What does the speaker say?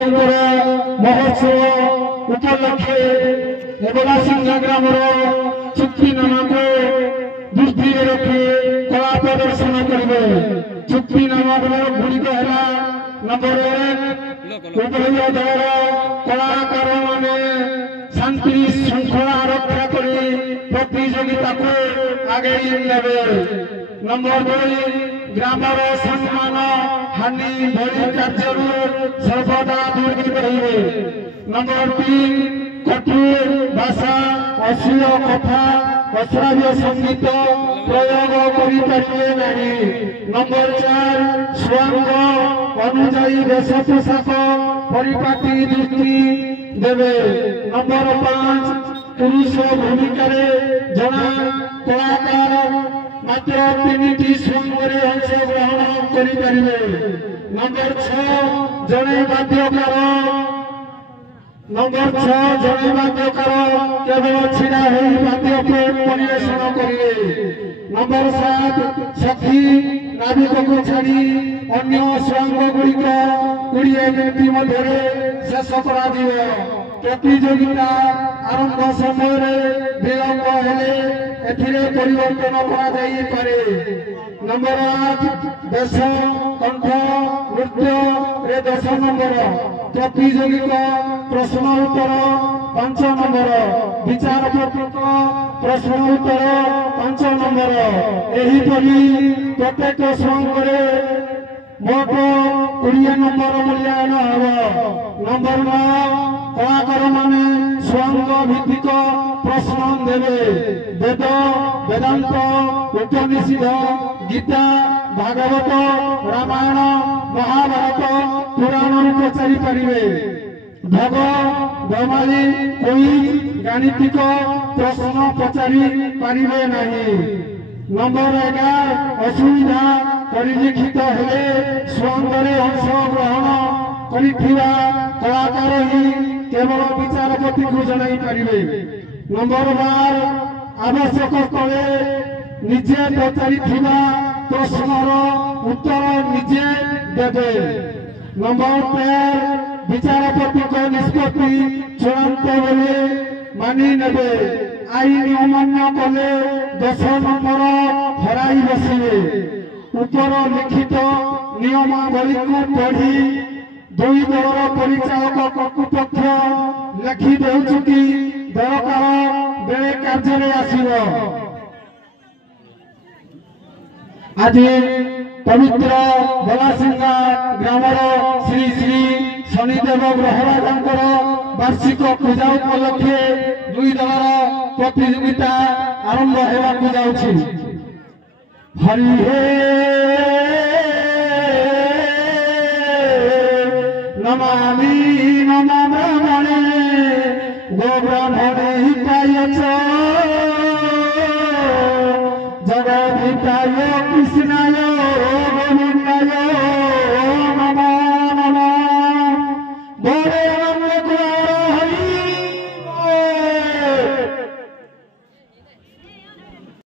महोत्सव उपलक्षे एवलासिंगा ग्रामर चुक्तिनामा को दृष्टि रखी कला प्रदर्शन करेंगे। चुक्तिनामा गुड़िक है नंबर 1 उभय दल कलाकार माने शांति श्रृंखला रक्षा कर प्रतियोगिता को आगे नेबे। नंबर 2 ग्रामर सम्मान हानि भली कार्य सर्वदा दूर रहिबे। नंबर 3 कठोर भाषा अश्लील कथा अश्राव्य संगीत प्रयोग करिपारिबे नाही। नंबर 4 स्वांग अनुजाई वेश पोशाक परिपाटी दृष्टि देवे। नंबर 5 पुरुष भूमिका जना कलाकार मात्र 3टी स्वंगरे अंशग्रहण करिपारिबे। नंबर 6 जने वाद्यकार केवल छिड़ा हो वाद्य को परिवेशन करेंगे। नंबर 7 सखी नाविक को छाड़ी अन्य स्वंग गुड़िक 20 मिनिट मध्य शेष कर प्रतियोगिता आरंभ समय विलंब हेले एथिरे परिवर्तन करे। नंबर 8 देश कंठ नृत्य रे 10 नंबर प्रतियोगिता प्रश्न उत्तर 5 नंबर विचार पत्रक प्रश्न उत्तर 5 नंबर एहीपरि प्रत्येक स्वंगरे मोट 20 नंबर मूल्यांकन हम। नंबर 9 कलाकार माने स्वंग भित्तिक प्रश्न देवे। वेद वेदांत उपनिषद गीता भागवत रामायण महाभारत पुराण पचारि पारिबे। भग ब्रह्माली क्विज गाणितिक प्रश्न पचारि पारिबे नाही। नंबर 11 असुविधा परिलिखित हेले स्वंगरे अंशग्रहण करिथिबा कलाकार ही केवल विचारपति को जनाई पारिबे। नंबर 12 आवश्यक स्थले निजे पचारिथिबा प्रश्नर उत्तर निजे देवे। नंबर 13 विचारपति को निष्पत्ति चूड़ांत बोले मानि नेबे। आईन अमान्य कले 10 नंबर हराई बसिबे। ऊपर लिखित नियमावली को पढ़ी 2 दलर परिचालक कर्तृपक्ष लिखि देउछु कि दरकार बेले कार्य आसिब। आज पवित्र बलासिंगा ग्रामर श्री श्री शनिदेव ग्रहराजंकर वार्षिक पूजा उपलक्षे 2 दलर प्रतियोगिता आरंभ हेबाकु जाउछि। हरि हे नमामि नमः ब्रह्मणे गो ब्राह्मणे हिताय च